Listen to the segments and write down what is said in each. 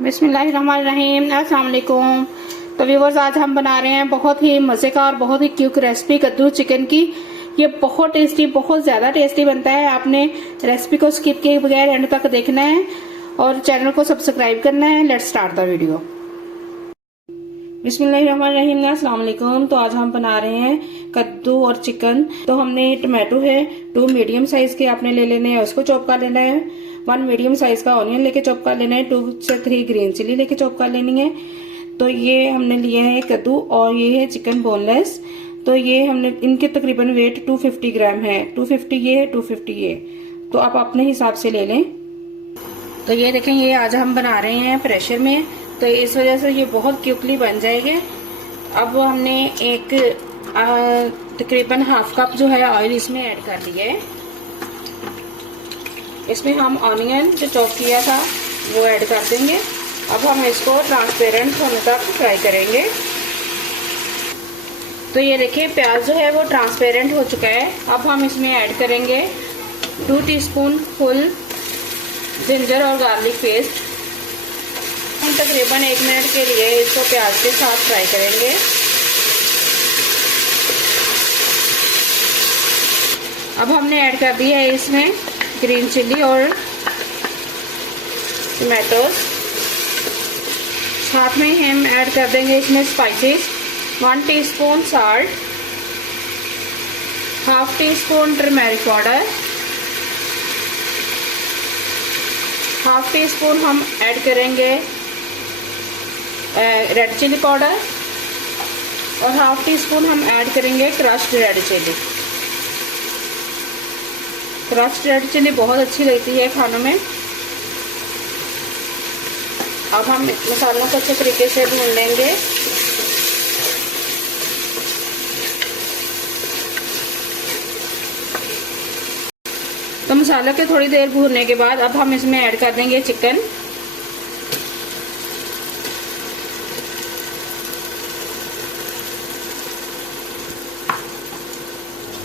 बिस्मिल्लाहिर्रहमानिर्रहीम, अस्सलाम वालेकुम। तो व्यूवर्स, आज हम बना रहे हैं बहुत ही मजे का और बहुत ही क्यूक रेसिपी कद्दू चिकन की। ये बहुत टेस्टी, बहुत ज्यादा टेस्टी बनता है। आपने रेसिपी को स्किप किए बगैर एंड तक देखना है और चैनल को सब्सक्राइब करना है। Let's start the video. बिस्मिल्लाहिर्रहमानिर्रहीम, अस्सलाम वालेकुम। तो आज हम बना रहे हैं कद्दू और चिकन। तो हमने टमाटो है 2 मीडियम साइज के आपने ले लेने हैं, उसको चॉप कर लेना है। 1 मीडियम साइज का ऑनियन लेके चॉप कर लेना है। 2 से 3 ग्रीन चिली लेके चॉप कर लेनी है। तो ये हमने लिए है कद्दू और ये है चिकन बोनलेस। तो ये हमने इनके तकरीबन वेट 250 ग्राम है। 250 ये है, 250 ये। तो आप अपने हिसाब से ले लें। तो ये देखें, ये आज हम बना रहे हैं प्रेशर में, तो इस वजह से ये बहुत क्विकली बन जाएंगे। अब हमने एक तकरीबन हाफ कप जो है ऑयल इसमें ऐड कर दिया है। इसमें हम ऑनियन जो चॉप किया था वो ऐड कर देंगे। अब हम इसको ट्रांसपेरेंट होने तक फ्राई करेंगे। तो ये देखिए, प्याज जो है वो ट्रांसपेरेंट हो चुका है। अब हम इसमें ऐड करेंगे 2 टीस्पून फुल जिंजर और गार्लिक पेस्ट। हम तकरीबन 1 मिनट के लिए इसको प्याज के साथ फ्राई करेंगे। अब हमने ऐड कर दिया है इसमें ग्रीन चिली और टमाटोज। साथ में हम ऐड कर देंगे इसमें spices. 1 teaspoon salt, half teaspoon turmeric powder, half teaspoon हम ऐड करेंगे रेड चिली पाउडर और हाफ टीस्पून हम ऐड करेंगे crushed red chilli. Crushed red chilli बहुत अच्छी लगती है खानों में। अब हम मसालों को अच्छे तरीके से भून लेंगे। तो मसाला के थोड़ी देर भूनने के बाद अब हम इसमें ऐड कर देंगे चिकन।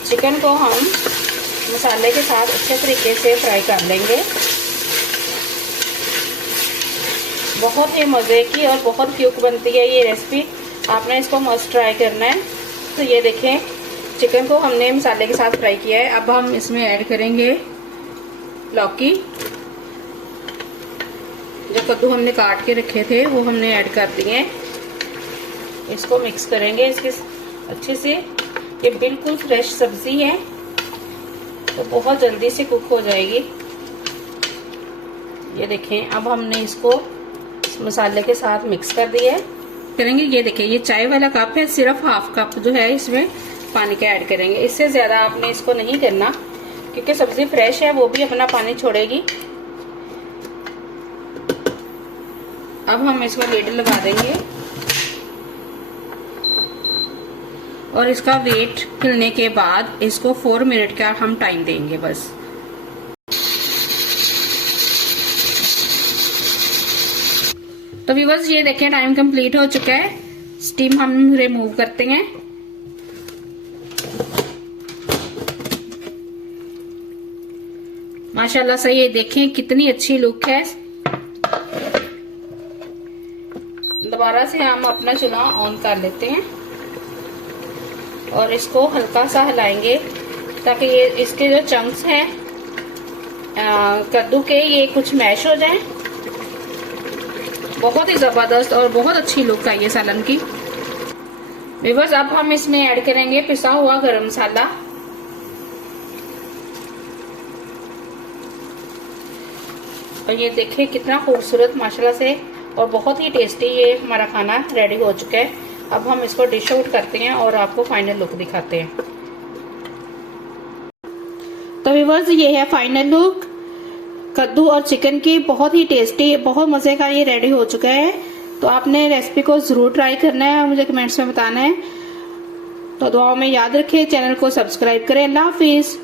चिकन को हम मसाले के साथ अच्छे तरीके से फ्राई कर लेंगे। बहुत ही मज़े की और बहुत क्यूक बनती है ये रेसिपी। आपने इसको मस्ट ट्राई करना है। तो ये देखें, चिकन को हमने मसाले के साथ फ्राई किया है। अब हम इसमें ऐड करेंगे लौकी। जो कद्दू हमने काट के रखे थे वो हमने ऐड कर दिए। इसको मिक्स करेंगे इसके अच्छे से। ये बिल्कुल फ्रेश सब्जी है तो बहुत जल्दी से कुक हो जाएगी। ये देखें, अब हमने इसको मसाले के साथ मिक्स कर दिया है। करेंगे, ये देखें, ये चाय वाला कप है, सिर्फ हाफ कप जो है इसमें पानी का ऐड करेंगे। इससे ज्यादा आपने इसको नहीं करना क्योंकि सब्जी फ्रेश है, वो भी अपना पानी छोड़ेगी। अब हम इसको लिड लगा देंगे और इसका वेट हिलने के बाद इसको 4 मिनट का हम टाइम देंगे बस। तो व्यूअर्स, ये देखें, टाइम कंप्लीट हो चुका है। स्टीम हम रिमूव करते हैं। माशाल्लाह से ये देखें कितनी अच्छी लुक है। दोबारा से हम अपना चूल्हा ऑन कर लेते हैं और इसको हल्का सा हिलाएंगे ताकि ये इसके जो चंक्स हैं कद्दू के, ये कुछ मैश हो जाएं। बहुत ही जबरदस्त और बहुत अच्छी लुक आई है सालन की। व्यूअर्स, अब हम इसमें ऐड करेंगे पिसा हुआ गरम मसाला। और ये देखिए कितना खूबसूरत माशाल्लाह से और बहुत ही टेस्टी ये हमारा खाना रेडी हो चुका है। अब हम इसको डिश आउट करते हैं और आपको फाइनल लुक दिखाते हैं। तो व्यूअर्स, ये है फाइनल लुक कद्दू और चिकन की। बहुत ही टेस्टी, बहुत मजे का ये रेडी हो चुका है। तो आपने रेसिपी को जरूर ट्राई करना है, मुझे कमेंट्स में बताना है। तो दुआओं में याद रखें, चैनल को सब्सक्राइब करें। अल्लाह हाफिज।